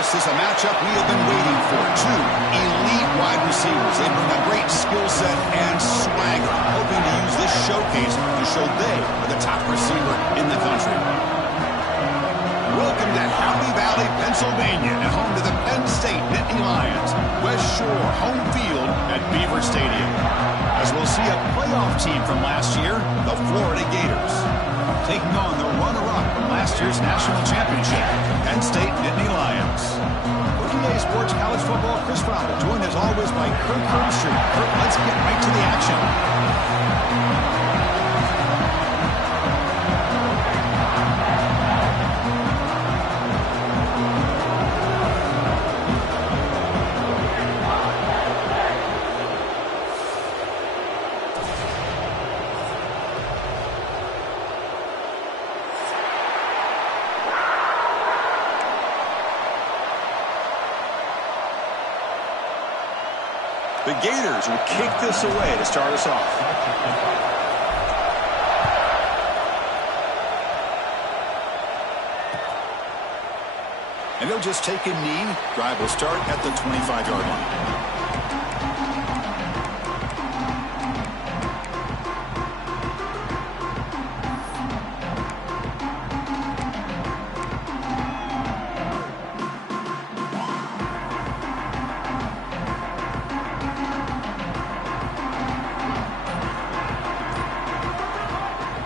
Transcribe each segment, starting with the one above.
This is a matchup we have been waiting for. Two elite wide receivers. They bring a great skill set and swagger, hoping to use this showcase to show they are the top receiver in the country. Welcome to Happy Valley, Pennsylvania, and home to the Penn State Nittany Lions. West Shore home field at Beaver Stadium. As we'll see a playoff team from last year, the Florida Gators, taking on the runner-up from last year's national championship, Penn State Nittany Lions. For EA Sports College Football, Chris Fowler, joined as always by Kirk Herbstreit. Kirk, let's get right to the action. The Gators will kick this away to start us off. And they'll just take a knee. Drive will start at the 25-yard line.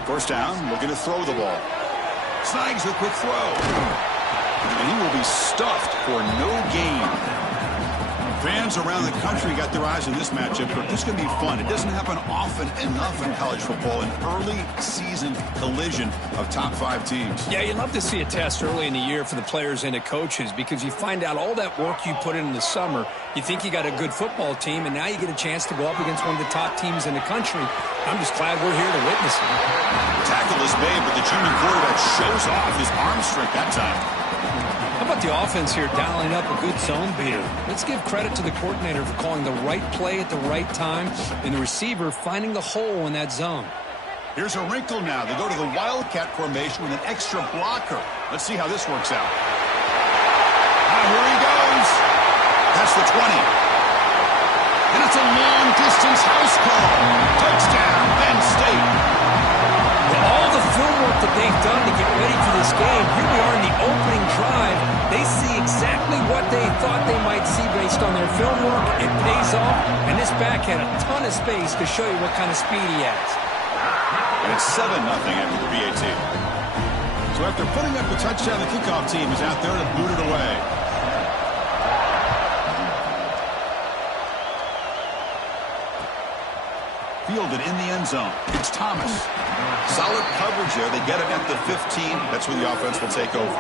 First down, looking to throw the ball. Snags a quick throw. And he will be stuffed for no gain. Fans around the country got their eyes on this matchup, but this is going to be fun. It doesn't happen often enough in college football, an early season collision of top 5 teams. Yeah, you'd love to see a test early in the year for the players and the coaches because you find out all that work you put in the summer. You think you got a good football team, and now you get a chance to go up against one of the top teams in the country. I'm just glad we're here to witness it. Tackle is made, but the junior quarterback shows off his arm strength that time. How about the offense here dialing up a good zone beater? Let's give credit to the coordinator for calling the right play at the right time and the receiver finding the hole in that zone. Here's a wrinkle now. They go to the Wildcat formation with an extra blocker. Let's see how this works out. Here he goes. That's the 20. And it's a long-distance house call. Touchdown, Penn State. Well, all the film work that they've done to get ready for this game, here we are in the opening drive. They see exactly what they thought they might see based on their film work. It pays off, and this back had a ton of space to show you what kind of speed he has. And it's 7-0 after the PAT. So after putting up the touchdown, the kickoff team is out there to boot it away. Fielded in the end zone. It's Thomas. Solid coverage there. They get him at the 15. That's where the offense will take over.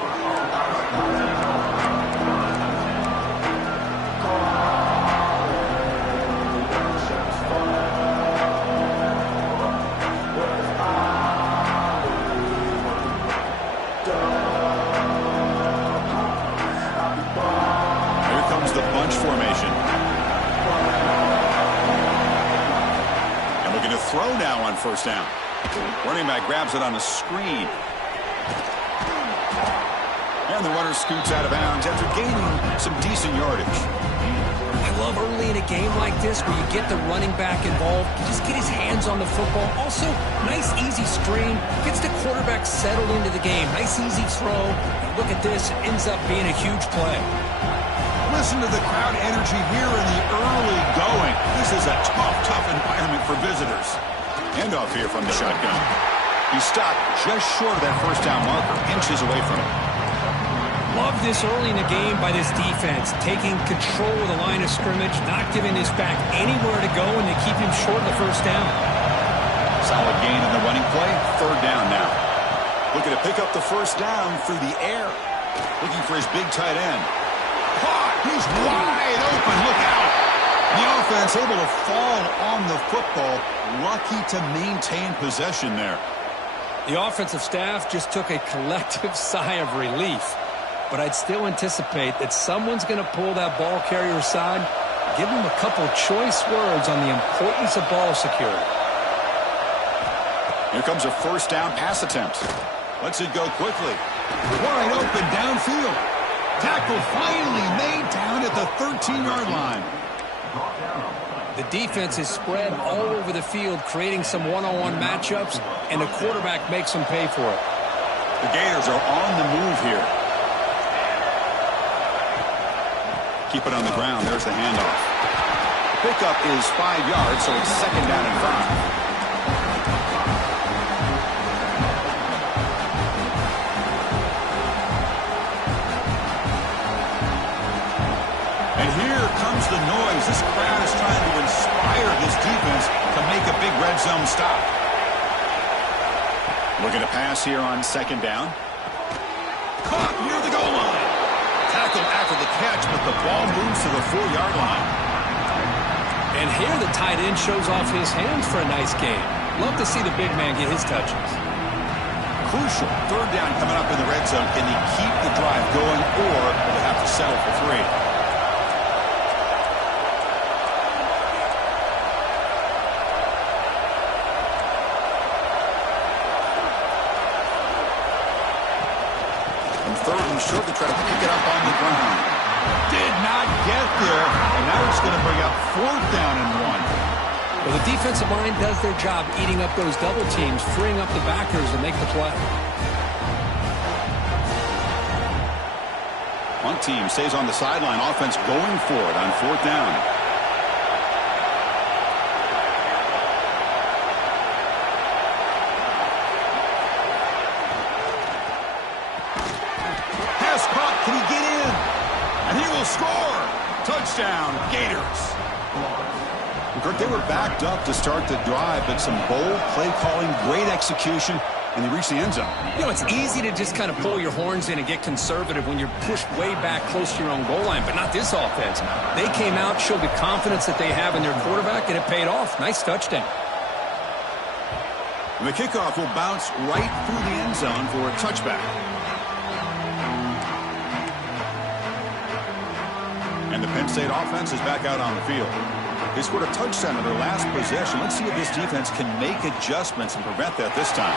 Here comes the bunch formation. To throw now on first down. Running back grabs it on a screen. And the runner scoots out of bounds after gaining some decent yardage. I love early in a game like this where you get the running back involved. You just get his hands on the football. Also, nice easy screen. Gets the quarterback settled into the game. Nice easy throw. And look at this. It ends up being a huge play. Listen to the crowd energy here in the early going. This is a tough environment for visitors. Handoff here from the shotgun. He stopped just short of that first down marker, inches away from it. Love this early in the game by this defense, taking control of the line of scrimmage, not giving this back anywhere to go, and they keep him short of the first down. Solid gain in the running play. Third down now. Looking to pick up the first down through the air. Looking for his big tight end. Caught. He's wide open. Look out. The offense able to fall on the football. Lucky to maintain possession there. The offensive staff just took a collective sigh of relief. But I'd still anticipate that someone's going to pull that ball carrier aside, give him a couple choice words on the importance of ball security. Here comes a first down pass attempt. Lets it go quickly. Wide open downfield. Tackle finally made down at the 13-yard line. The defense is spread all over the field, creating some one-on-one matchups, and the quarterback makes them pay for it. The Gators are on the move here. Keep it on the ground. There's the handoff. Pickup is 5 yards, so it's 2nd down and 5. And here comes the noise. This crowd is trying to inspire this defense to make a big red zone stop. Looking to pass here on 2nd down. Caught near the goal line. Tackled after the catch, but the ball moves to the 4-yard line. And here the tight end shows off his hands for a nice game. Love to see the big man get his touches. Crucial 3rd down coming up in the red zone. Can he keep the drive going, or will they have to settle for 3? Short to try to pick it up on the ground. Did not get there, and now it's going to bring up 4th down and 1. Well, the defensive line does their job eating up those double teams, freeing up the backers to make the play. Punt team stays on the sideline. Offense going for it on 4th down. Can he get in? And he will score. Touchdown, Gators. Kurt, they were backed up to start the drive, but some bold play calling, great execution, and they reached the end zone. You know, it's easy to just kind of pull your horns in and get conservative when you're pushed way back close to your own goal line, but not this offense. They came out, showed the confidence that they have in their quarterback, and it paid off. Nice touchdown. And the kickoff will bounce right through the end zone for a touchback. And the Penn State offense is back out on the field. They scored a touchdown in their last possession. Let's see if this defense can make adjustments and prevent that this time.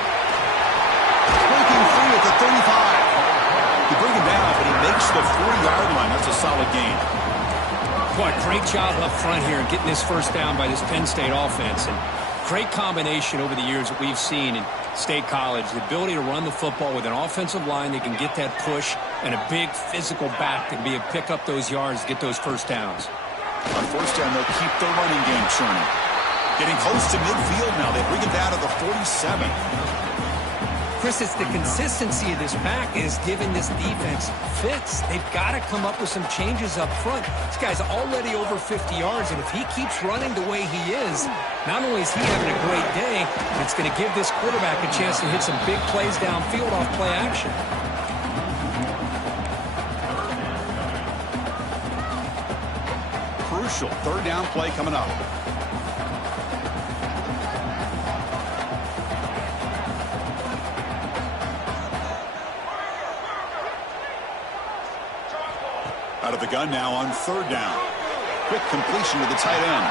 Breaking free at the 35. He bring him down, but he makes the 40-yard line. That's a solid gain. Boy, great job up front here getting this first down by this Penn State offense. And great combination over the years that we've seen in State College. The ability to run the football with an offensive line that can get that push and a big physical back and be able to pick up those yards, get those first downs. On 1st down, they'll keep the running game churning. Getting close to midfield now. They bring it down to the 47. Chris, it's the consistency of this back is giving this defense fits. They've got to come up with some changes up front. This guy's already over 50 yards, and if he keeps running the way he is, not only is he having a great day, but it's going to give this quarterback a chance to hit some big plays downfield off play action. Crucial 3rd down play coming up. Out of the gun now on 3rd down. Quick completion to the tight end.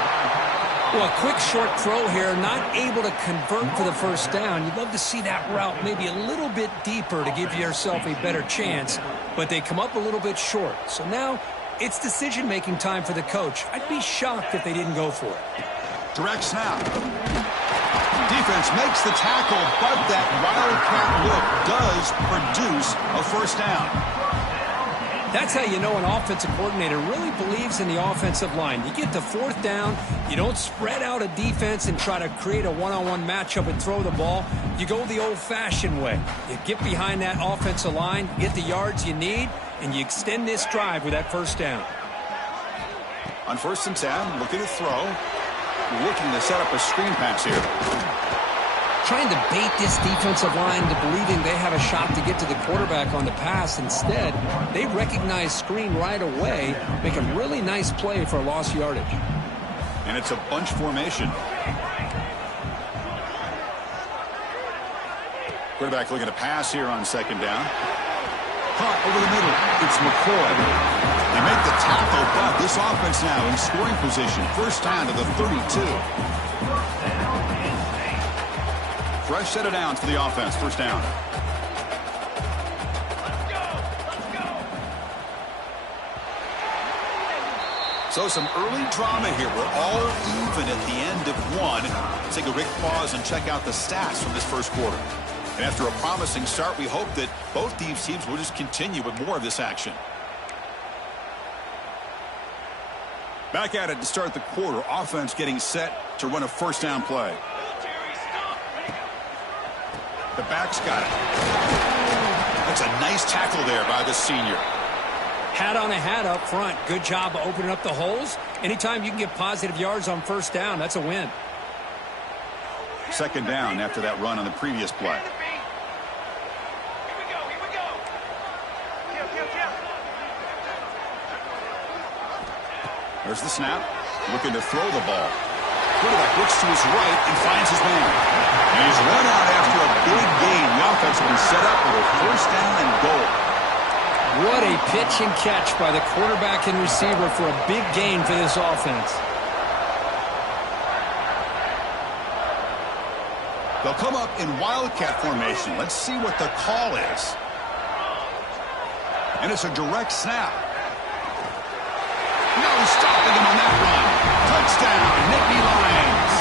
Well, a quick short throw here, not able to convert for the first down. You'd love to see that route maybe a little bit deeper to give yourself a better chance, but they come up a little bit short. So now it's decision-making time for the coach. I'd be shocked if they didn't go for it. Direct snap. Defense makes the tackle, but that wildcat look does produce a first down. That's how you know an offensive coordinator really believes in the offensive line. You get to 4th down, you don't spread out a defense and try to create a one-on-one matchup and throw the ball. You go the old-fashioned way. You get behind that offensive line, get the yards you need, and you extend this drive with that first down. On 1st and 10, looking to throw. Looking to set up a screen pass here. Trying to bait this defensive line into believing they have a shot to get to the quarterback on the pass. Instead, they recognize screen right away, make a really nice play for lost yardage. And it's a bunch formation. Quarterback looking to pass here on 2nd down. Caught over the middle. It's McCoy. They make the tackle, but this offense now in scoring position. 1st down to the 32. Fresh set of downs for the offense. 1st down. So some early drama here. We're all even at the end of one. Let's take a quick pause and check out the stats from this first quarter. And after a promising start, we hope that both these teams will just continue with more of this action. Back at it to start the quarter. Offense getting set to run a first down play. The back's got it. That's a nice tackle there by the senior. Hat on a hat up front. Good job of opening up the holes. Anytime you can get positive yards on first down, that's a win. Second down after that run on the previous play. There's the snap. Looking to throw the ball. Quarterback looks to his right and finds his man. And he's run out after a big gain. The offense will be set up with a first down and goal. What a pitch and catch by the quarterback and receiver for a big gain for this offense. They'll come up in wildcat formation. Let's see what the call is. And it's a direct snap. No stopping him on that run. Touchdown, Nittany Lions.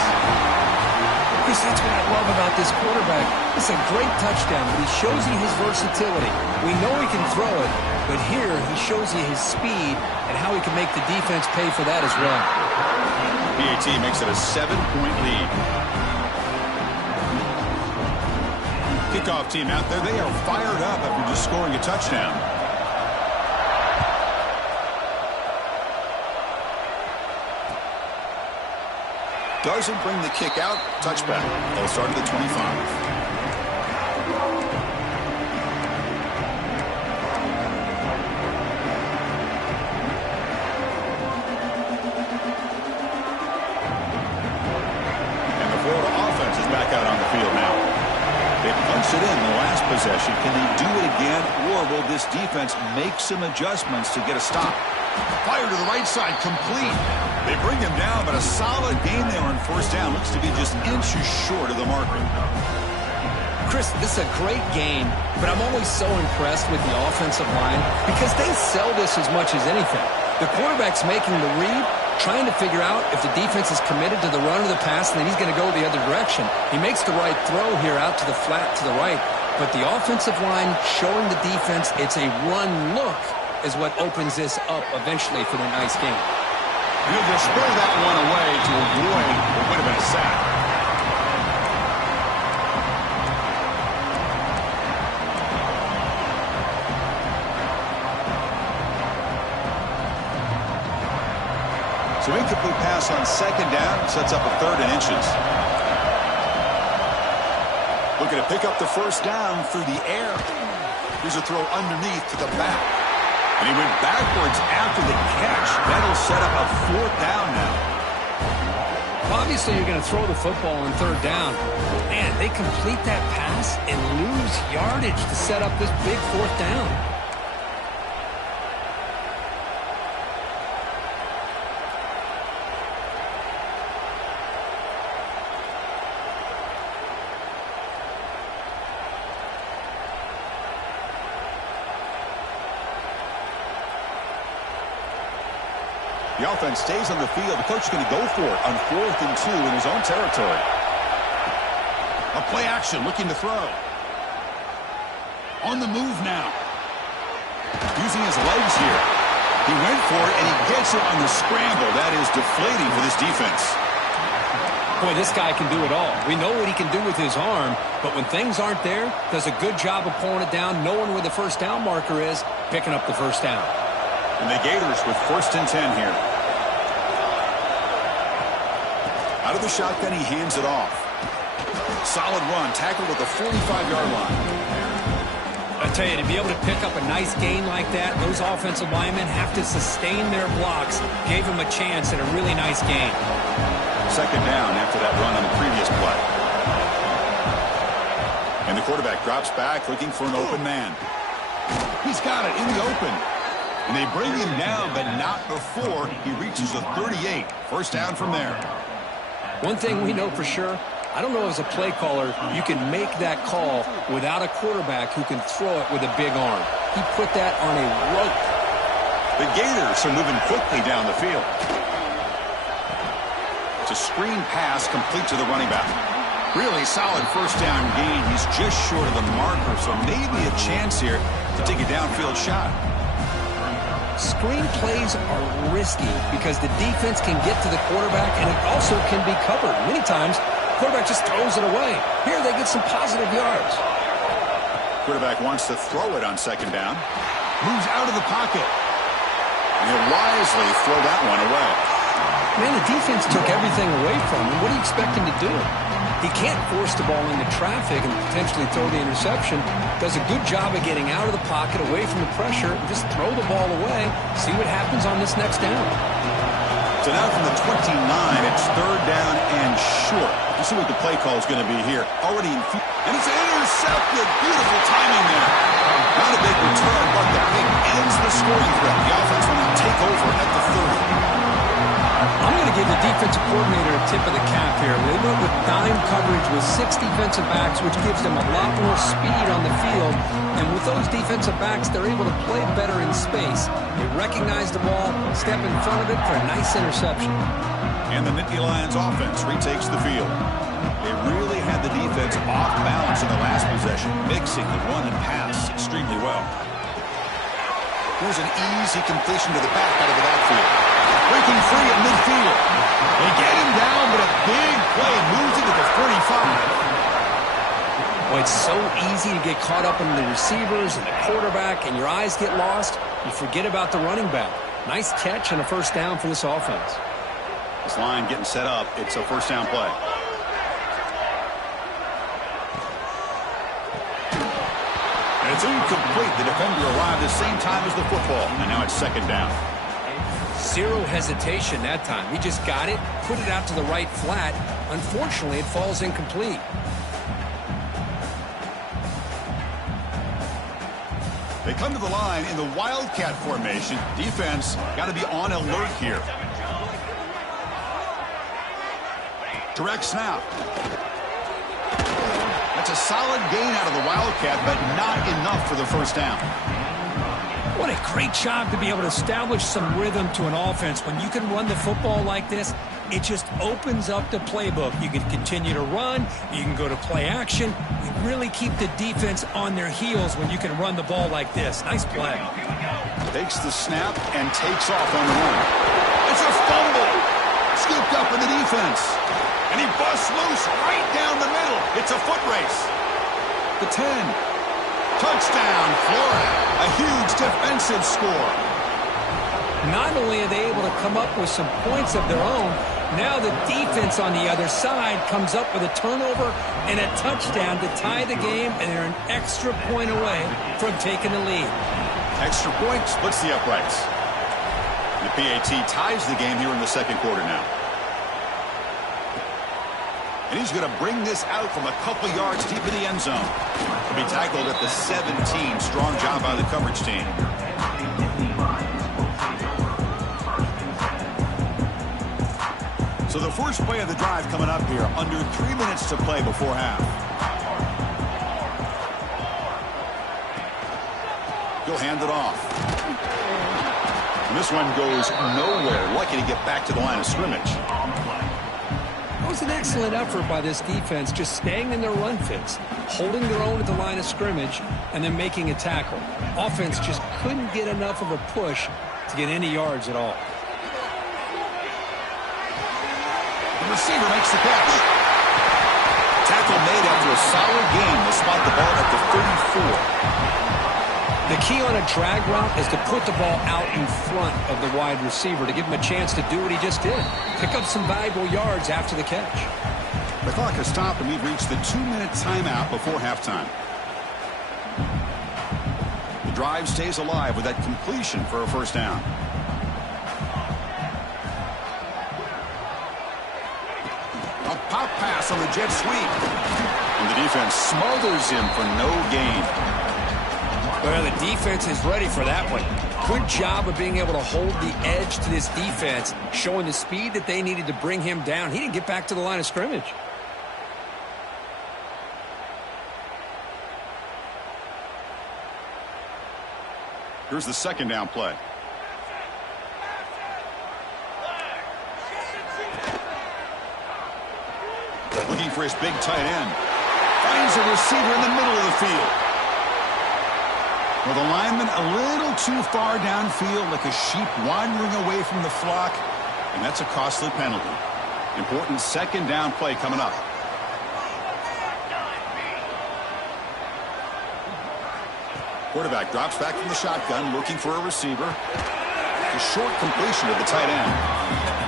Chris, that's what I love about this quarterback. It's a great touchdown, but he shows you his versatility. We know he can throw it, but here he shows you his speed and how he can make the defense pay for that as well. PAT makes it a 7-point lead. Kickoff team out there, they are fired up after just scoring a touchdown. Doesn't bring the kick out. Touchback. They'll start at the 25. And the Florida offense is back out on the field now. They punched it in the last possession. Can they do it again, or will this defense make some adjustments to get a stop? Fire to the right side, complete. They bring him down, but a solid gain there on first down. Looks to be just inches short of the marker. Chris, this is a great game, but I'm always so impressed with the offensive line because they sell this as much as anything. The quarterback's making the read, trying to figure out if the defense is committed to the run or the pass, and then he's going to go the other direction. He makes the right throw here out to the flat to the right, but the offensive line showing the defense it's a run look is what opens this up eventually for the nice game. He'll just throw that one away to avoid what would have been a sack. So incomplete pass on second down sets up a third and inches. Looking to pick up the first down through the air. Here's a throw underneath to the back. And he went backwards after the catch. That'll set up a fourth down now. Obviously, you're going to throw the football on third down. Man, they complete that pass and lose yardage to set up this big fourth down. The offense stays on the field. The coach is going to go for it on 4th and 2 in his own territory. A play action, looking to throw. On the move now. Using his legs here. He went for it, and he gets it on the scramble. That is deflating for this defense. Boy, this guy can do it all. We know what he can do with his arm, but when things aren't there, does a good job of pulling it down, knowing where the first down marker is, picking up the first down. And the Gators with 1st and 10 here. Out of the shotgun, he hands it off. Solid run, tackled at the 45-yard line. I tell you, to be able to pick up a nice gain like that, those offensive linemen have to sustain their blocks. Gave him a chance at a really nice gain. Second down after that run on the previous play. And the quarterback drops back looking for an open man. He's got it in the open. And they bring him down, but not before he reaches the 38. First down from there. One thing we know for sure, I don't know as a play caller, you can make that call without a quarterback who can throw it with a big arm. He put that on a rope. The Gators are moving quickly down the field. It's a screen pass complete to the running back. Really solid first down gain. He's just short of the marker, so maybe a chance here to take a downfield shot. Screen plays are risky because the defense can get to the quarterback, and it also can be covered. Many times, the quarterback just throws it away. Here, they get some positive yards. Quarterback wants to throw it on second down. Moves out of the pocket. And he'll wisely throw that one away. Man, the defense took everything away from him. What do you expect him to do? He can't force the ball into traffic and potentially throw the interception. Does a good job of getting out of the pocket, away from the pressure, and just throw the ball away. See what happens on this next down. So now from the 29, it's third down and short. Let's see what the play call is going to be here. Already in field. And it's intercepted. Beautiful timing there. Not a big return, but the pick ends the scoring threat. The offense will now take over at the 30. I'm going to give the defensive coordinator a tip of the cap here. They went with dime coverage with 6 defensive backs, which gives them a lot more speed on the field. And with those defensive backs, they're able to play better in space. They recognize the ball, step in front of it for a nice interception. And the Nittany Lions offense retakes the field. They really had the defense off balance in the last possession, mixing the run and pass extremely well. Here's an easy completion to the back out of the backfield. Breaking free at midfield. They get him down, but a big play moves into the 45. Well, it's so easy to get caught up in the receivers and the quarterback, and your eyes get lost. You forget about the running back. Nice catch and a first down for this offense. This line getting set up. It's a first down play. And it's incomplete. The defender arrived the same time as the football, and now it's second down. Zero hesitation that time. He just got it, put it out to the right flat. Unfortunately, it falls incomplete. They come to the line in the Wildcat formation. Defense got to be on alert here. Direct snap. That's a solid gain out of the Wildcat, but not enough for the first down. What a great job to be able to establish some rhythm to an offense. When you can run the football like this, it just opens up the playbook. You can continue to run. You can go to play action. You really keep the defense on their heels when you can run the ball like this. Nice play. Takes the snap and takes off on the run. It's a fumble. Scooped up in the defense. And he busts loose right down the middle. It's a foot race. The 10. Touchdown, Florida. A huge defensive score. Not only are they able to come up with some points of their own, now the defense on the other side comes up with a turnover and a touchdown to tie the game, and they're an extra point away from taking the lead. Extra point splits the uprights. The PAT ties the game here in the second quarter now. And he's going to bring this out from a couple yards deep in the end zone. He'll be tackled at the 17. Strong job by the coverage team. So the first play of the drive coming up here. Under 3 minutes to play before half. He'll hand it off. And this one goes nowhere. Lucky to get back to the line of scrimmage. It was an excellent effort by this defense, just staying in their run fits, holding their own at the line of scrimmage, and then making a tackle. Offense just couldn't get enough of a push to get any yards at all. The receiver makes the catch. Tackle made after a solid gain to spot the ball at the 34. The key on a drag route is to put the ball out in front of the wide receiver to give him a chance to do what he just did. Pick up some valuable yards after the catch. The clock has stopped, and we've reached the 2-minute timeout before halftime. The drive stays alive with that completion for a first down. A pop pass on the jet sweep. And the defense smothers him for no gain. Well, the defense is ready for that one. Good job of being able to hold the edge to this defense, showing the speed that they needed to bring him down. He didn't get back to the line of scrimmage. Here's the second down play. Looking for his big tight end. Finds a receiver in the middle of the field. Well, the lineman a little too far downfield, like a sheep wandering away from the flock, and that's a costly penalty. Important second down play coming up. Quarterback drops back from the shotgun, looking for a receiver. A short completion of the tight end.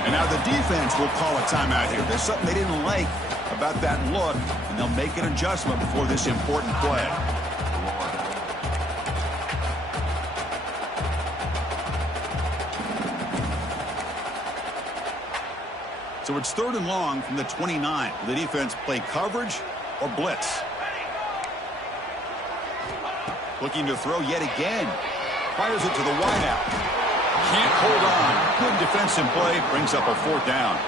And now the defense will call a timeout here. There's something they didn't like about that look, and they'll make an adjustment before this important play. So it's 3rd and long from the 29. The defense play coverage or blitz. Looking to throw yet again. Fires it to the wideout. Can't hold on. Good defensive play. Brings up a 4th down.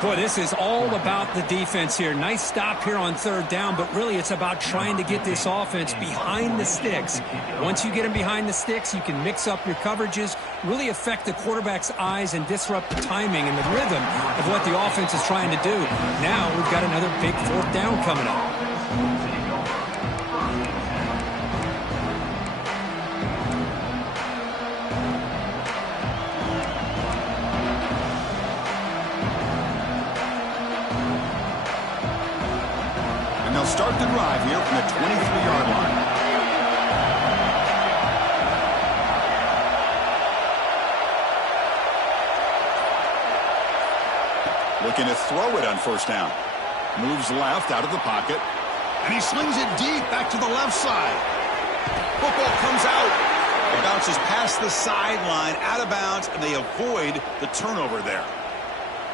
Boy, this is all about the defense here. Nice stop here on 3rd down, but really it's about trying to get this offense behind the sticks. Once you get them behind the sticks, you can mix up your coverages, really affect the quarterback's eyes and disrupt the timing and the rhythm of what the offense is trying to do. Now we've got another big 4th down coming up. Start the drive here from the 23-yard line. Looking to throw it on 1st down. Moves left out of the pocket. And he slings it deep back to the left side. Football comes out. It bounces past the sideline, out of bounds, and they avoid the turnover there.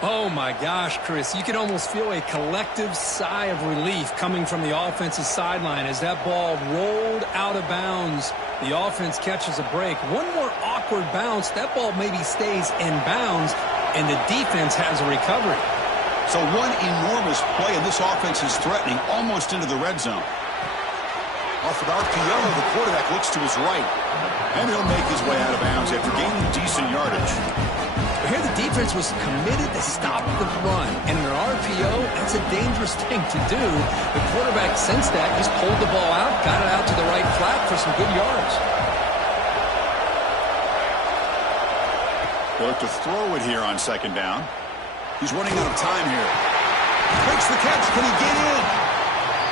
Oh, my gosh, Chris. You can almost feel a collective sigh of relief coming from the offensive sideline as that ball rolled out of bounds. The offense catches a break. One more awkward bounce. That ball maybe stays in bounds, and the defense has a recovery. So one enormous play, and this offense is threatening almost into the red zone. Off an RPO, the quarterback looks to his right, and he'll make his way out of bounds after gaining decent yardage. Here the defense was committed to stop the run. And in an RPO, that's a dangerous thing to do. The quarterback sensed that, just pulled the ball out, got it out to the right flat for some good yards. They look to throw it here on 2nd down. He's running out of time here. Makes the catch. Can he get in?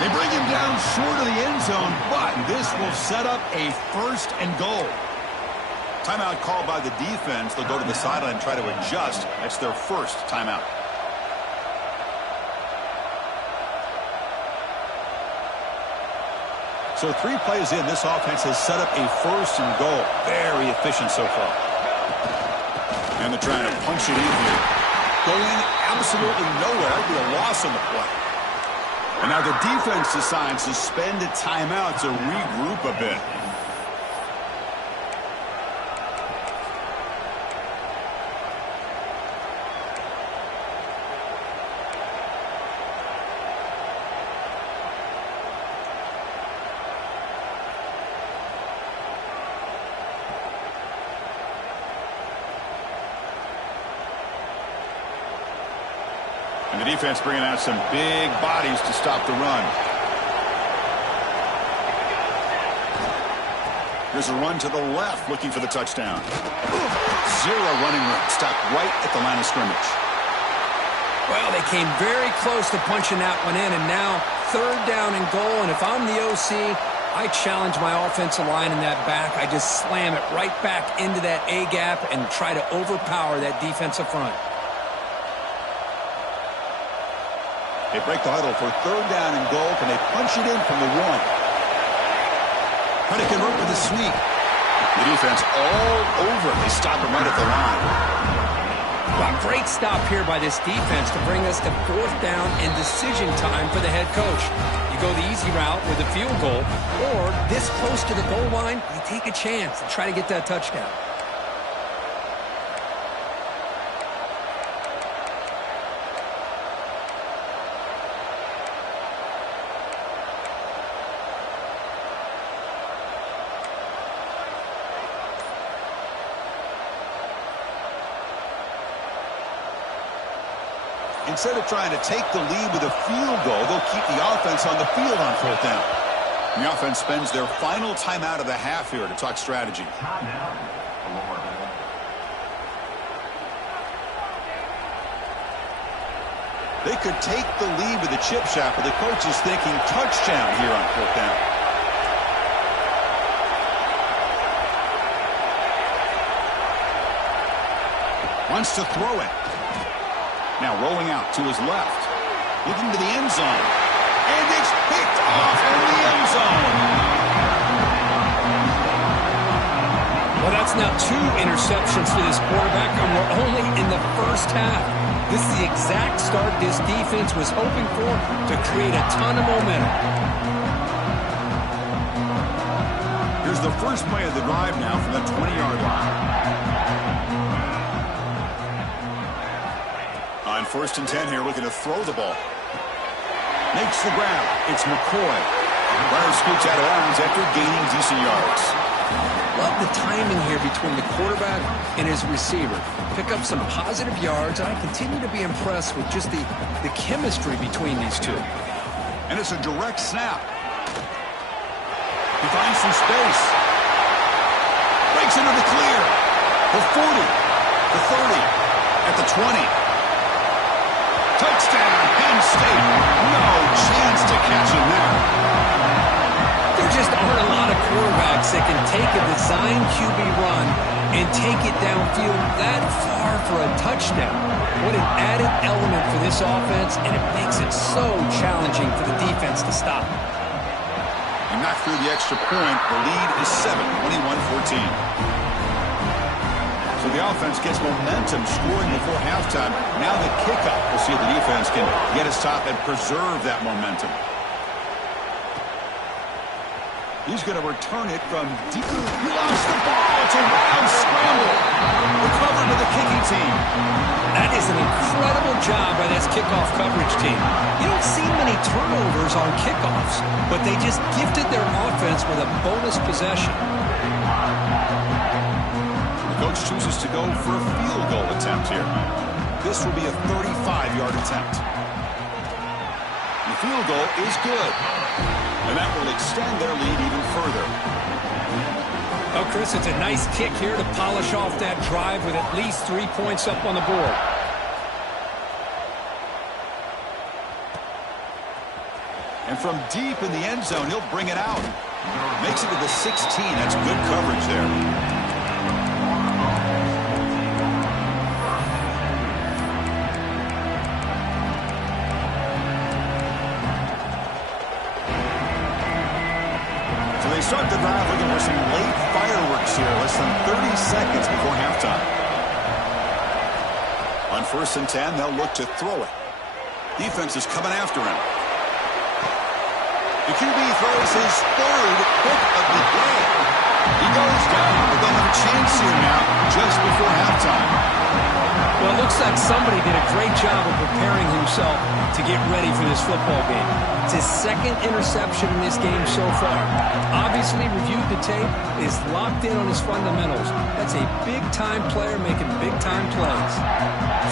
They bring him down short of the end zone, but this will set up a 1st and goal. Timeout called by the defense. They'll go to the sideline and try to adjust. That's their 1st timeout. So 3 plays in, this offense has set up a 1st and goal. Very efficient so far. And they're trying to punch it in here. Going absolutely nowhere. That'd be a loss on the play. And now the defense decides to spend a timeout to regroup a bit. And the defense bringing out some big bodies to stop the run. Here's a run to the left, looking for the touchdown. 0 running room, stopped right at the line of scrimmage. Well, they came very close to punching that one in, and now 3rd down and goal. And if I'm the OC, I challenge my offensive line in that back. I just slam it right back into that A-gap and try to overpower that defensive front. They break the huddle for 3rd down and goal. Can they punch it in from the 1? Trying to convert with a sweep. The defense all over. They stop him right at the line. Well, great stop here by this defense to bring us to 4th down and decision time for the head coach. You go the easy route with a field goal, or this close to the goal line, you take a chance and try to get that touchdown. Instead of trying to take the lead with a field goal, they'll keep the offense on the field on 4th down. The offense spends their final timeout of the half here to talk strategy. They could take the lead with a chip shot, but the coach is thinking touchdown here on 4th down. Wants to throw it. Now rolling out to his left. Looking to the end zone. And it's picked off in the end zone. Well, that's now 2 interceptions for this quarterback, and we're only in the first half. This is the exact start this defense was hoping for to create a ton of momentum. Here's the first play of the drive now from the 20-yard line. On 1st and 10 here, looking to throw the ball. Makes the grab. It's McCoy. Runner scoots out of bounds after gaining decent yards. Love the timing here between the quarterback and his receiver. Pick up some positive yards, and I continue to be impressed with just the chemistry between these two. And it's a direct snap. He finds some space. Breaks into the clear. The 40. The 30. At the 20. Touchdown, Penn State. No chance to catch him there. There just aren't a lot of quarterbacks that can take a design QB run and take it downfield that far for a touchdown. What an added element for this offense, and it makes it so challenging for the defense to stop. And knocked through the extra point. The lead is 7, 21-14. So the offense gets momentum scoring before halftime. Now the kickoff. We'll see if the defense can get his top and preserve that momentum. He's going to return it from deep. He lost the ball. It's a wild scramble. Recovered by the kicking team. That is an incredible job by this kickoff coverage team. You don't see many turnovers on kickoffs, but they just gifted their offense with a bonus possession. The coach chooses to go for a field goal attempt here. This will be a 35-yard attempt. The field goal is good. And that will extend their lead even further. Oh, Chris, it's a nice kick here to polish off that drive with at least 3 points up on the board. And from deep in the end zone, he'll bring it out. Makes it to the 16. That's good coverage there. Start the drive looking for some late fireworks here. Less than 30 seconds before halftime. On 1st and 10, they'll look to throw it. Defense is coming after him. The QB throws his 3rd pick of the day. He goes down, but they'll have a chance here now just before halftime. Well, it looks like somebody did a great job of preparing himself to get ready for this football game. It's his 2nd interception in this game so far. Obviously reviewed the tape, is locked in on his fundamentals. That's a big-time player making big-time plays.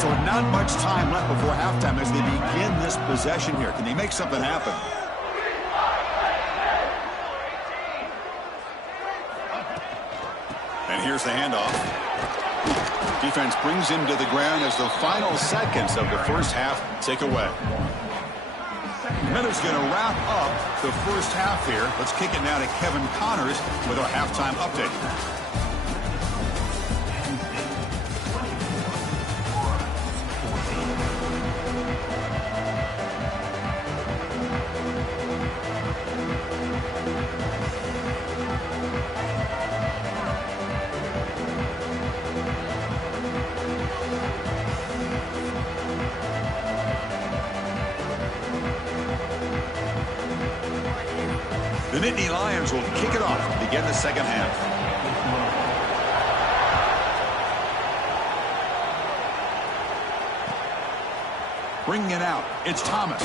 So not much time left before halftime as they begin this possession here. Can they make something happen? And here's the handoff. Defense brings him to the ground as the final seconds of the first half tick away. Miller's going to wrap up the first half here. Let's kick it now to Kevin Connors with our halftime update. The Nittany Lions will kick it off to begin the second half. Bringing it out, it's Thomas.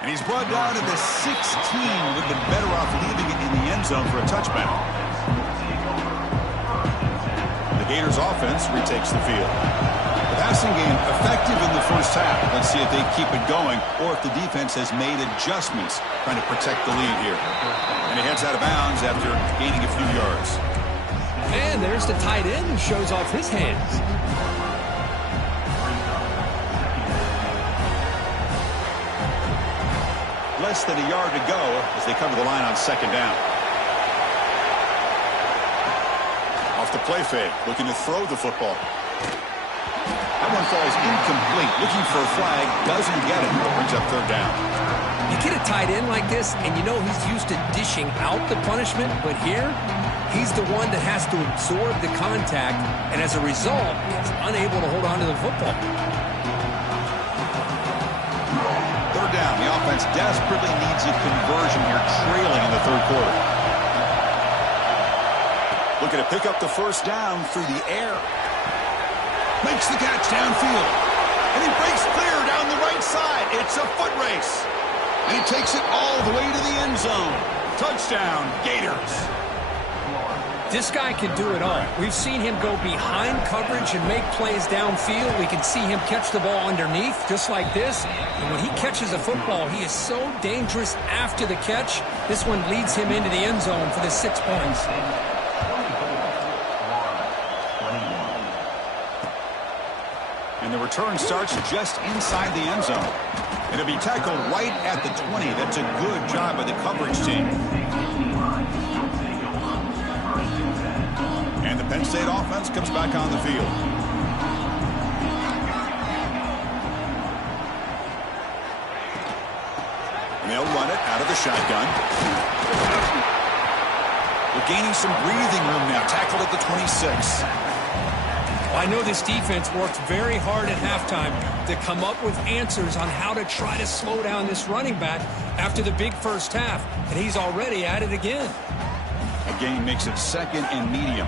And he's brought down to the 16. Would have been better off leaving it in the end zone for a touchback. The Gators offense retakes the field. With Passing game effective in the first half. Let's see if they keep it going or if the defense has made adjustments trying to protect the lead here. And he heads out of bounds after gaining a few yards. And there's the tight end who shows off his hands. Less than a yard to go as they cover the line on second down. Off the play fake, looking to throw the football. That one falls incomplete. Looking for a flag, doesn't get it. Brings up third down. You get a tight end like this, and you know he's used to dishing out the punishment, but here, he's the one that has to absorb the contact, and as a result, he's unable to hold on to the football. Third down. The offense desperately needs a conversion here, trailing in the third quarter. Looking to pick up the first down through the air. Makes the catch downfield. And he breaks clear down the right side. It's a foot race. And he takes it all the way to the end zone. Touchdown, Gators. This guy can do it all. We've seen him go behind coverage and make plays downfield. We can see him catch the ball underneath, just like this. And when he catches a football, he is so dangerous after the catch. This one leads him into the end zone for the 6 points. And the return starts just inside the end zone. And it'll be tackled right at the 20. That's a good job by the coverage team. And the Penn State offense comes back on the field. And they'll run it out of the shotgun. We're gaining some breathing room now. Tackled at the 26. I know this defense worked very hard at halftime to come up with answers on how to try to slow down this running back after the big first half, and he's already at it again. A gain makes it second and medium.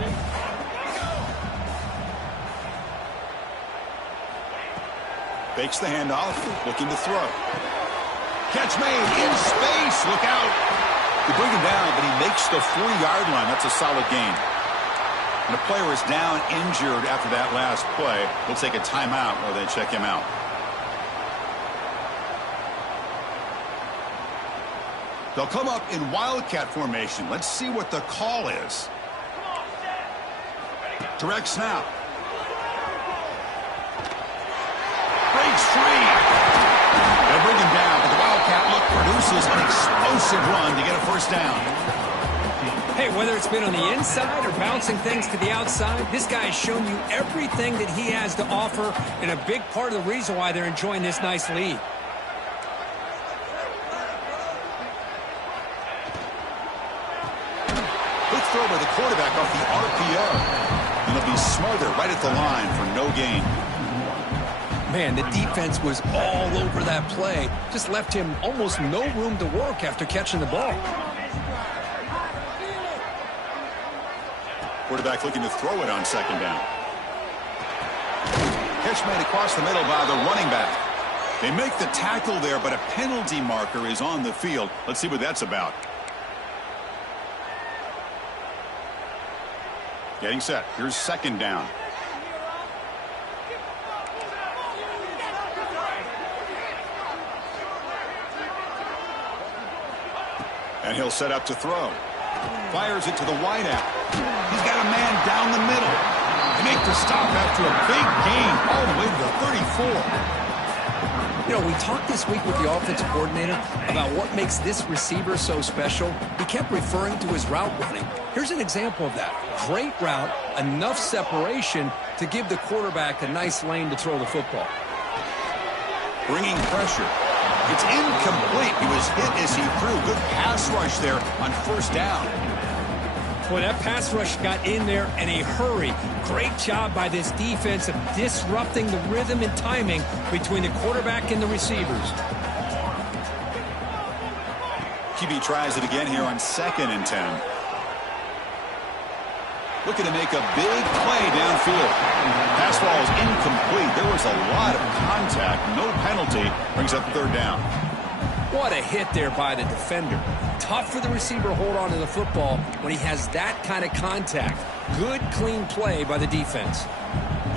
Fakes the handoff, looking to throw. Catch made in space. Look out. They bring him down, but he makes the 40-yard line. That's a solid gain. And the player is down injured after that last play. We'll take a timeout while they check him out. They'll come up in Wildcat formation. Let's see what the call is. Direct snap. Breaks free. They'll bring him down, but the Wildcat look produces an explosive run to get a first down. Hey, whether it's been on the inside or bouncing things to the outside, this guy has shown you everything that he has to offer, and a big part of the reason why they're enjoying this nice lead. Good throw by the quarterback off the RPO. And they'll be smothered right at the line for no gain. Man, the defense was all over that play. Just left him almost no room to work after catching the ball. Quarterback looking to throw it on second down. Catch made across the middle by the running back. They make the tackle there, but a penalty marker is on the field. Let's see what that's about. Getting set. Here's second down. And he'll set up to throw. Fires it to the wideout. He's got a man down the middle. They make the stop after a big gain all the way to the 34. You know, we talked this week with the offensive coordinator about what makes this receiver so special. He kept referring to his route running. Here's an example of that. Great route, enough separation to give the quarterback a nice lane to throw the football. Bringing pressure. It's incomplete. He was hit as he threw. Good pass rush there on first down. Boy, that pass rush got in there in a hurry. Great job by this defense of disrupting the rhythm and timing between the quarterback and the receivers. QB tries it again here on 2nd and 10. Looking to make a big play downfield. Pass ball is incomplete. There was a lot of contact. No penalty. Brings up third down. What a hit there by the defender. Tough for the receiver to hold on to the football when he has that kind of contact. Good, clean play by the defense.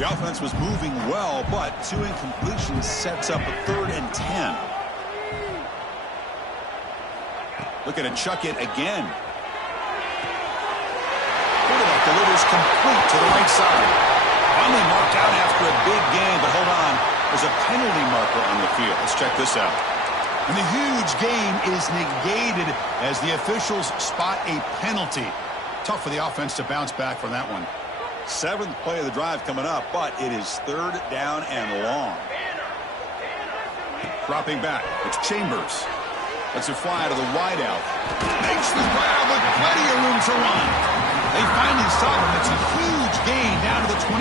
The offense was moving well, but 2 incompletions sets up a 3rd and 10. Looking to chuck it again. Quarterback delivers complete to the right side. Finally marked out after a big gain, but hold on. There's a penalty marker on the field. Let's check this out. And the huge gain is negated as the officials spot a penalty. Tough for the offense to bounce back from that one. 7th play of the drive coming up, but it is 3rd down and long. Dropping back. It's Chambers. Lets it fly to the wideout. Makes the grab with plenty of room to run. They finally stop him. It's a huge gain down to the 23.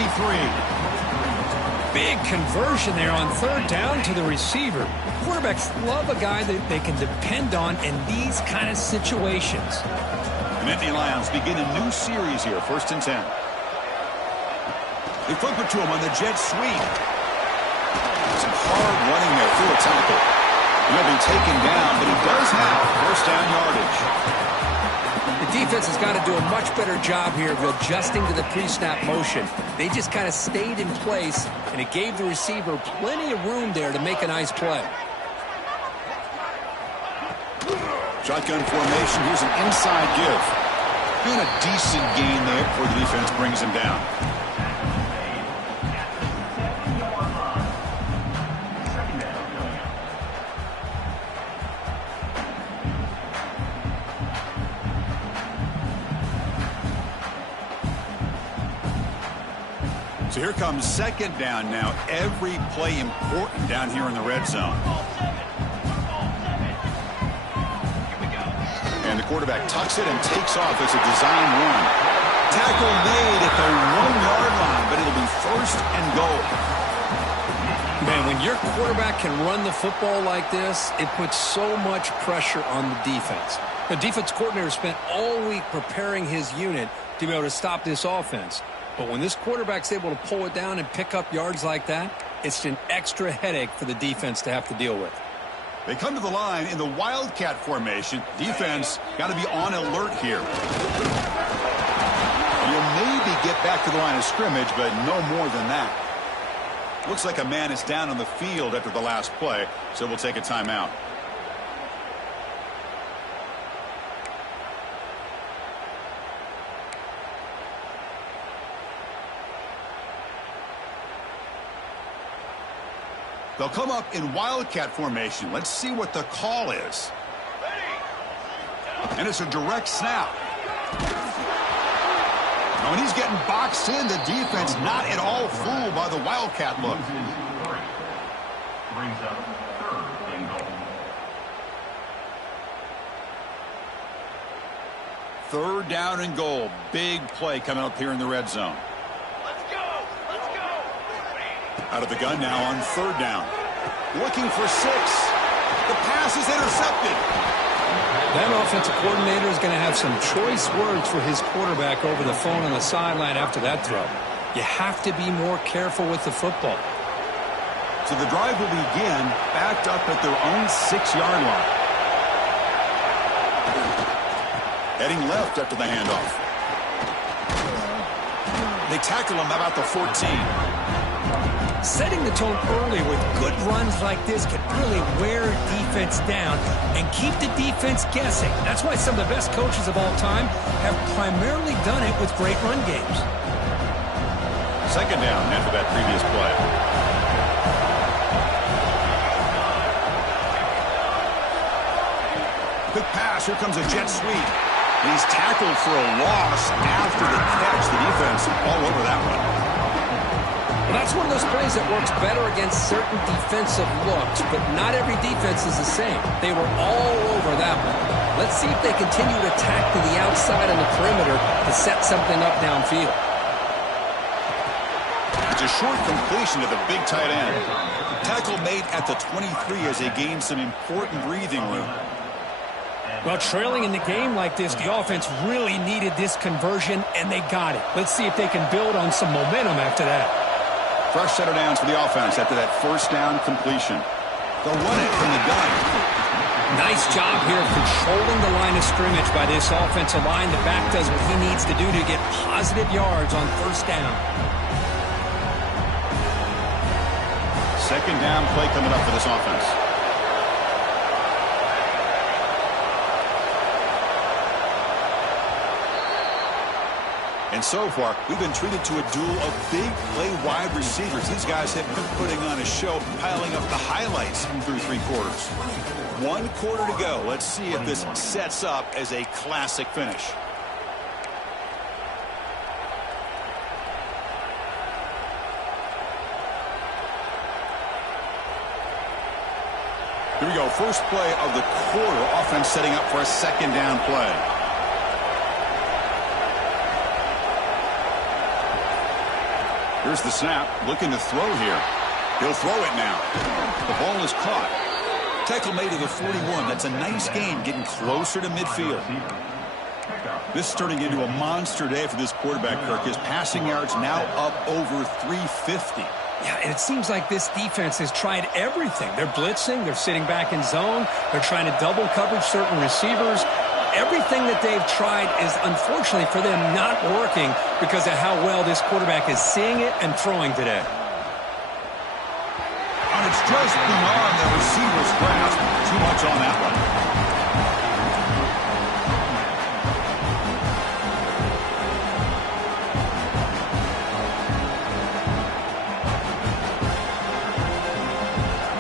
Big conversion there on 3rd down to the receiver. Quarterbacks love a guy that they can depend on in these kind of situations. The Nittany Lions begin a new series here, 1st and 10. They flip it to him on the jet sweep. Some hard running there through a tackle. He'll be taken down, but he does have 1st down yardage. The defense has got to do a much better job here of adjusting to the pre-snap motion. They just kind of stayed in place, and it gave the receiver plenty of room there to make a nice play. Shotgun formation. Here's an inside give. And a decent gain there before the defense brings him down. So here comes 2nd down now. Every play important down here in the red zone. And the quarterback tucks it and takes off as a design run. Tackle made at the 1-yard line, but it'll be 1st and goal. Man, when your quarterback can run the football like this, it puts so much pressure on the defense. The defense coordinator spent all week preparing his unit to be able to stop this offense. But when this quarterback's able to pull it down and pick up yards like that, it's an extra headache for the defense to have to deal with. They come to the line in the Wildcat formation. Defense got to be on alert here. You'll maybe get back to the line of scrimmage, but no more than that. Looks like a man is down on the field after the last play, so we'll take a timeout. They'll come up in Wildcat formation. Let's see what the call is. And it's a direct snap. Now, when he's getting boxed in, the defense not at all fooled by the Wildcat look. Brings up 3rd and goal. 3rd down and goal. Big play coming up here in the red zone. Out of the gun now on 3rd down. Looking for 6. The pass is intercepted. That offensive coordinator is going to have some choice words for his quarterback over the phone on the sideline after that throw. You have to be more careful with the football. So the drive will begin backed up at their own 6-yard line. Heading left after the handoff. They tackle him about the 14. Setting the tone early with good runs like this can really wear a defense down and keep the defense guessing. That's why some of the best coaches of all time have primarily done it with great run games. 2nd down after that previous play. Quick pass. Here comes a jet sweep. And he's tackled for a loss after the catch. The defense all over that one. Well, that's one of those plays that works better against certain defensive looks, but not every defense is the same. They were all over that one. Let's see if they continue to attack to the outside on the perimeter to set something up downfield. It's a short completion to the big tight end. Tackle made at the 23 as they gain some important breathing room. Well, trailing in the game like this, the offense really needed this conversion, and they got it. Let's see if they can build on some momentum after that. Fresh set of downs for the offense after that 1st down completion. They'll run it from the gun. Nice job here of controlling the line of scrimmage by this offensive line. The back does what he needs to do to get positive yards on 1st down. Second down play coming up for this offense. And so far, we've been treated to a duel of big play wide receivers. These guys have been putting on a show, piling up the highlights through 3 quarters. 1 quarter to go. Let's see if this sets up as a classic finish. Here we go. First play of the quarter. Offense setting up for a second down play. Here's the snap. Looking to throw here. He'll throw it now. The ball is caught. Tackle made to the 41. That's a nice gain, getting closer to midfield. This is turning into a monster day for this quarterback, Kirk. His passing yards now up over 350. Yeah, and it seems like this defense has tried everything. They're blitzing. They're sitting back in zone. They're trying to double coverage certain receivers. Everything that they've tried is, unfortunately for them, not working because of how well this quarterback is seeing it and throwing today. And it's just beyond the receiver's grasp. Too much on that one.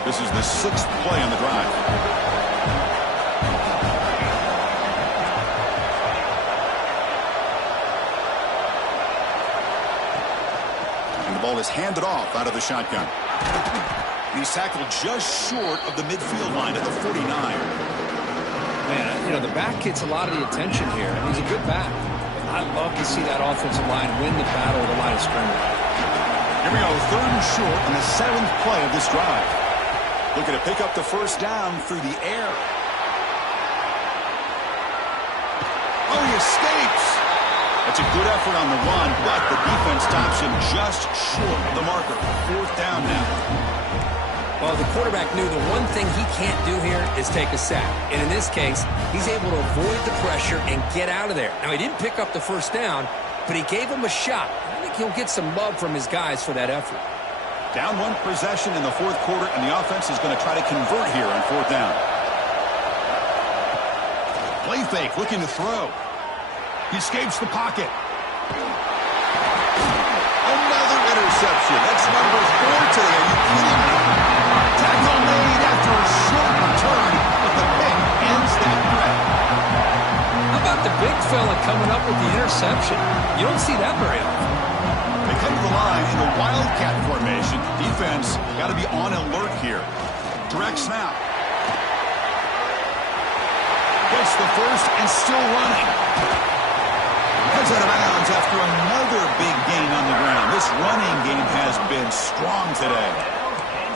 This is the 6th play on the drive. And the ball is handed off out of the shotgun. He's tackled just short of the midfield line at the 49. Man, you know, the back gets a lot of the attention here, and he's a good back. I'd love to see that offensive line win the battle of the line of scrimmage. Here we go, 3rd and short on the 7th play of this drive. Looking to pick up the first down through the air. Oh, he escapes. That's a good effort on the run, but the defense stops him just short of the marker. 4th down now. Well, the quarterback knew the one thing he can't do here is take a sack. And in this case, he's able to avoid the pressure and get out of there. Now, he didn't pick up the first down, but he gave him a shot. I think he'll get some love from his guys for that effort. Down 1 possession in the 4th quarter, and the offense is going to try to convert here on 4th down. Play fake, looking to throw. He escapes the pocket. Another interception. That's number 4 today. Are you kidding me? Tackle made after a short return, but the pick ends that threat. How about the big fella coming up with the interception? You don't see that very often. They come to the line in the Wildcat formation. Defense got to be on alert here. Direct snap. Gets the first and still running. Heads out of bounds after another big gain on the ground. This running game has been strong today.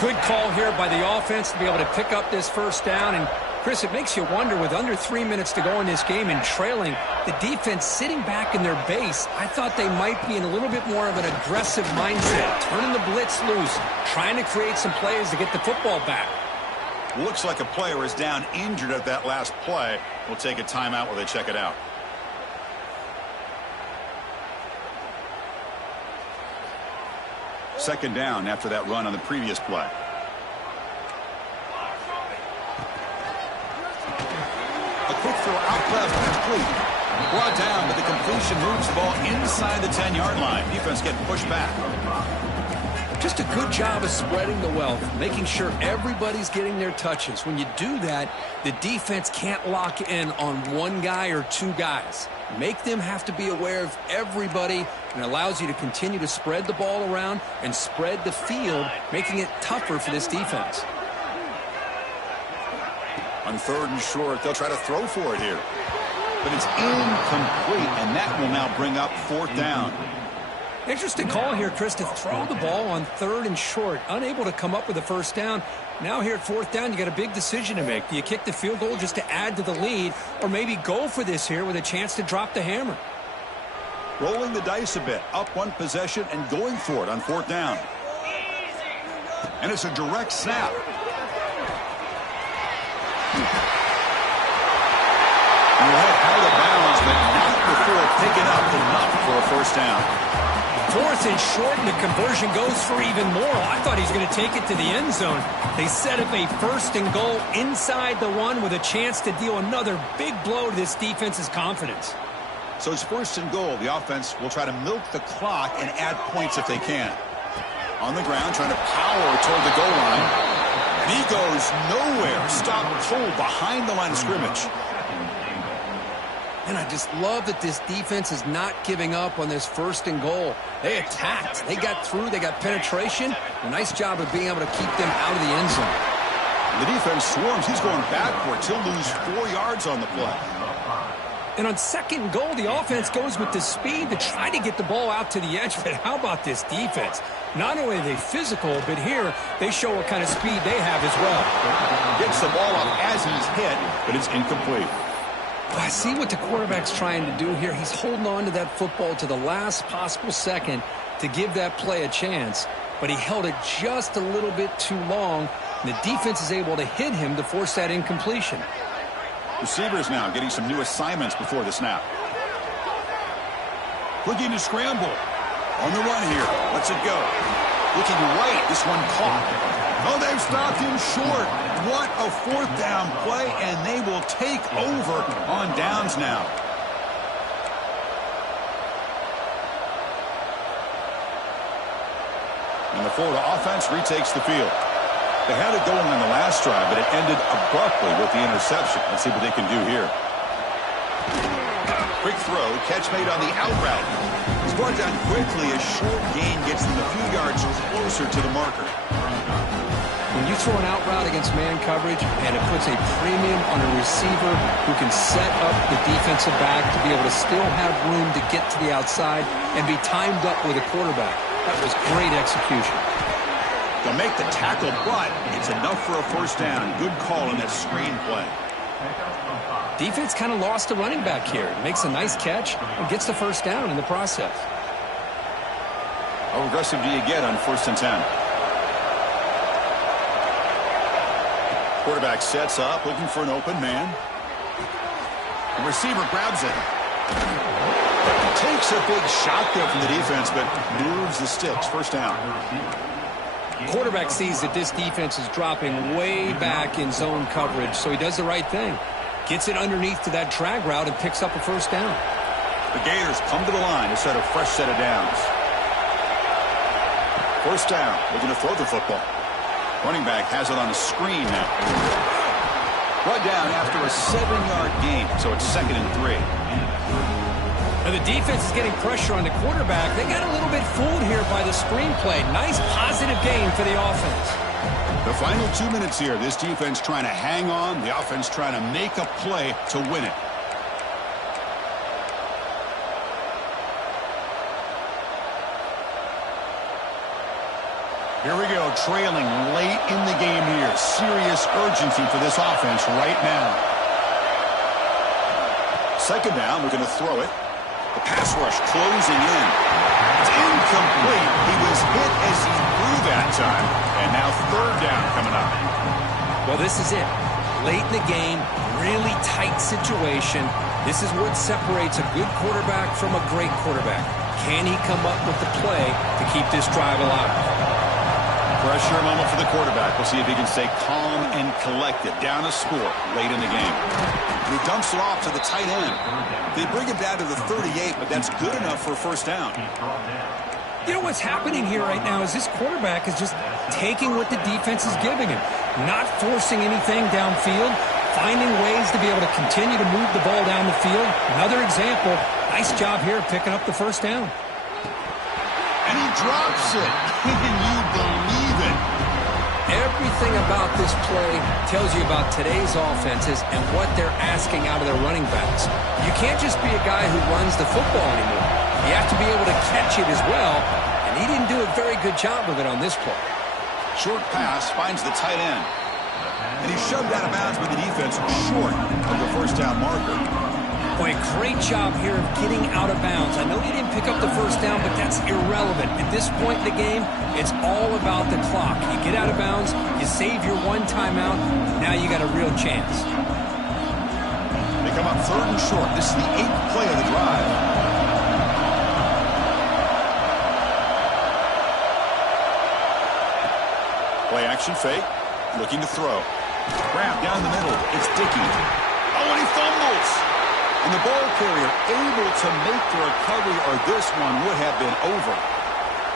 Good call here by the offense to be able to pick up this first down. And, Chris, it makes you wonder, with under 3 minutes to go in this game and trailing, the defense sitting back in their base, I thought they might be in a little bit more of an aggressive mindset, turning the blitz loose, trying to create some plays to get the football back. Looks like a player is down injured at that last play. We'll take a timeout while they check it out. Second down after that run on the previous play. A quick throw out left, complete. Brought down, but the completion moves the ball inside the 10-yard line. Defense getting pushed back. Just a good job of spreading the wealth, making sure everybody's getting their touches. When you do that, the defense can't lock in on one guy or 2 guys. Make them have to be aware of everybody, and it allows you to continue to spread the ball around and spread the field, making it tougher for this defense. On 3rd and short, they'll try to throw for it here. But it's incomplete, and that will now bring up 4th down. Interesting call here, Chris, to throw the ball on 3rd and short. Unable to come up with a first down. Now here at 4th down, you got a big decision to make. Do you kick the field goal just to add to the lead, or maybe go for this here with a chance to drop the hammer? Rolling the dice a bit. Up 1 possession and going for it on 4th down. And it's a direct snap. And we'll head out of bounds, but not before picking up enough for a first down. 4th and short, and the conversion goes for even more. I thought he was going to take it to the end zone. They set up a 1st and goal inside the 1 with a chance to deal another big blow to this defense's confidence. So it's 1st and goal. The offense will try to milk the clock and add points if they can. On the ground, trying to power toward the goal line. And he goes nowhere. Stopped cold behind the line of scrimmage. And I just love that this defense is not giving up on this 1st and goal. They attacked. They got through. They got penetration. A nice job of being able to keep them out of the end zone. The defense swarms. He's going backwards. He'll lose 4 yards on the play. And on 2nd and goal, the offense goes with the speed to try to get the ball out to the edge. But how about this defense? Not only are they physical, but here they show what kind of speed they have as well. Gets the ball up as he's hit, but it's incomplete. I see what the quarterback's trying to do here. He's holding on to that football to the last possible second to give that play a chance. But he held it just a little bit too long. And the defense is able to hit him to force that incompletion. Receivers now getting some new assignments before the snap. Looking to scramble. On the run here. Lets it go. Looking right. This one caught. Oh, they've stopped him short. What a 4th down play, and they will take over on downs now. And the Florida offense retakes the field. They had it going on the last drive, but it ended abruptly with the interception. Let's see what they can do here. Quick throw, catch made on the out route. It's brought down quickly. A short gain gets them a few yards closer to the marker. When you throw an out route against man coverage, and it puts a premium on a receiver who can set up the defensive back to be able to still have room to get to the outside and be timed up with a quarterback. That was great execution. They'll make the tackle, but it's enough for a 1st down. Good call on that screen play. Defense kind of lost a running back here. Makes a nice catch and gets the 1st down in the process. How aggressive do you get on 1st and 10? Quarterback sets up, looking for an open man. The receiver grabs it. Takes a big shot there from the defense, but moves the sticks. 1st down. Quarterback sees that this defense is dropping way back in zone coverage, so he does the right thing. Gets it underneath to that drag route and picks up a 1st down. The Gators come to the line to set a fresh set of downs. 1st down, looking to throw the football. Running back has it on a screen now. Brought down after a 7-yard gain, so it's 2nd and 3. Now the defense is getting pressure on the quarterback. They got a little bit fooled here by the screenplay. Nice positive gain for the offense. The final 2 minutes here. This defense trying to hang on. The offense trying to make a play to win it. Here we go, trailing late in the game here. Serious urgency for this offense right now. 2nd down, we're going to throw it. The pass rush closing in. It's incomplete. He was hit as he threw that time. And now 3rd down coming up. Well, this is it. Late in the game, really tight situation. This is what separates a good quarterback from a great quarterback. Can he come up with the play to keep this drive alive? Pressure moment for the quarterback. We'll see if he can stay calm and collected. Down a score late in the game. He dumps it off to the tight end. They bring him down to the 38, but that's good enough for a 1st down. You know what's happening here right now is this quarterback is just taking what the defense is giving him. Not forcing anything downfield. Finding ways to be able to continue to move the ball down the field. Another example. Nice job here picking up the 1st down. And he drops it. Can you believe it? Everything about this play tells you about today's offenses and what they're asking out of their running backs. You can't just be a guy who runs the football anymore. You have to be able to catch it as well, and he didn't do a very good job of it on this play. Short pass finds the tight end. And he's shoved out of bounds by the defense short of the 1st down marker. Boy, great job here of getting out of bounds. I know he didn't pick up the 1st down, but that's irrelevant. At this point in the game, it's all about the clock. You get out of bounds, you save your 1 timeout, now you got a real chance. They come up 3rd and short. This is the 8th play of the drive. Play action fake. Looking to throw. Grab down the middle. It's Dickey. Oh, and he fumbles. And the ball carrier able to make the recovery, or this one would have been over.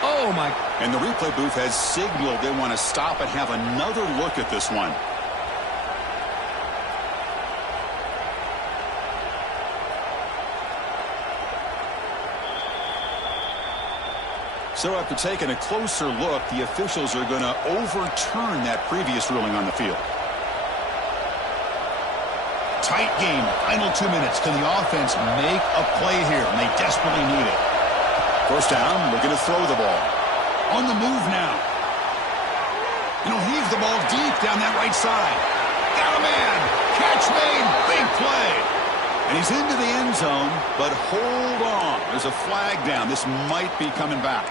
Oh, my. And the replay booth has signaled they want to stop and have another look at this one. So after taking a closer look, the officials are going to overturn that previous ruling on the field. Tight game. Final 2 minutes. Can the offense make a play here? And they desperately need it. First down, looking to throw the ball. On the move now. And he'll heave the ball deep down that right side. Got a man. Catch made. Big play. And he's into the end zone, but hold on. There's a flag down. This might be coming back.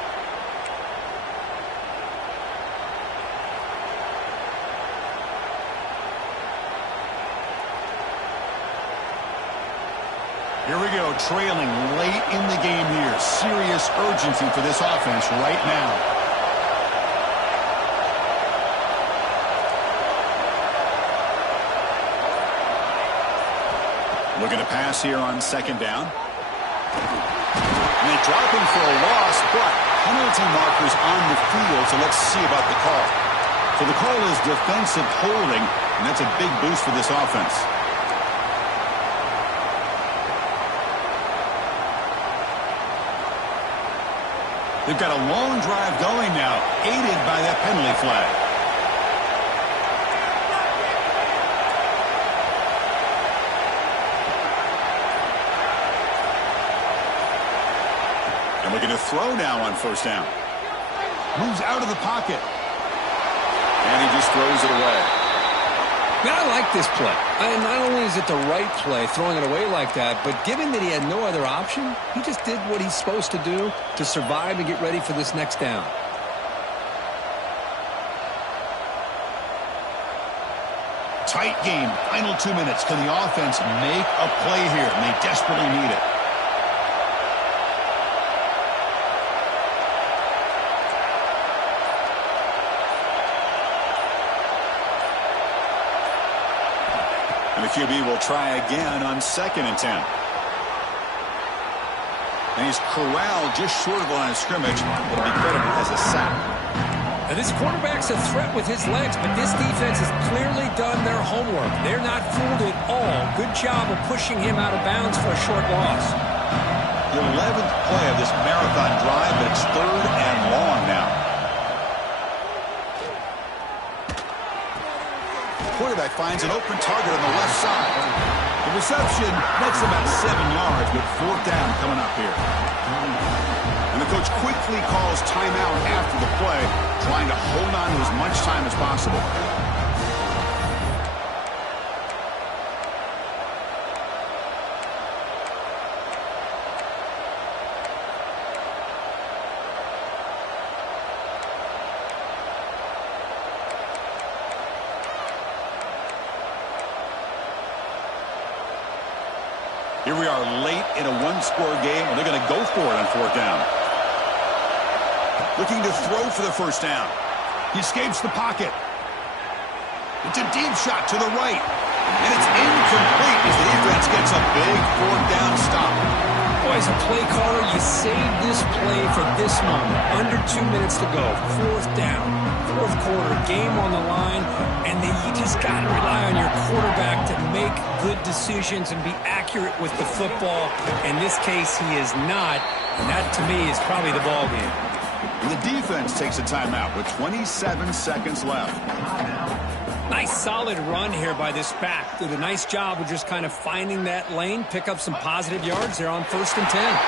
Here we go, trailing late in the game here. Serious urgency for this offense right now. Looking to pass here on second down. And they drop him for a loss, but penalty markers on the field, so let's see about the call. So the call is defensive holding, and that's a big boost for this offense. They've got a long drive going now, aided by that penalty flag. And looking to throw now on first down. Moves out of the pocket. And he just throws it away. Man, I like this play. And not only is it the right play, throwing it away like that, but given that he had no other option, he just did what he's supposed to do to survive and get ready for this next down. Tight game. Final 2 minutes. Can the offense make a play here? And they desperately need it. And the QB will try again on 2nd and 10. And he's corralled just short of the line of scrimmage. It'll be credited as a sack. Now this quarterback's a threat with his legs, but this defense has clearly done their homework. They're not fooled at all. Good job of pushing him out of bounds for a short loss. The 11th play of this marathon drive, but it's 3rd and long now. Quarterback finds an open target on the left side. The reception makes about 7 yards, but 4th down coming up here. And the coach quickly calls timeout after the play, trying to hold on to as much time as possible. Here we are late in a one-score game, and they're going to go for it on 4th down. Looking to throw for the first down. He escapes the pocket. It's a deep shot to the right. And it's incomplete as the defense gets a big 4th down stop. Boy, as a play caller, you save this play for this moment. Under 2 minutes to go. 4th down. 4th quarter. Game on the line. And then you just got to rely on your quarterback to make good decisions and be accurate with the football. In this case, he is not. And that, to me, is probably the ball game. And the defense takes a timeout with 27 seconds left. Nice solid run here by this back. Did a nice job of just kind of finding that lane, pick up some positive yards there on 1st and 10.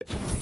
it.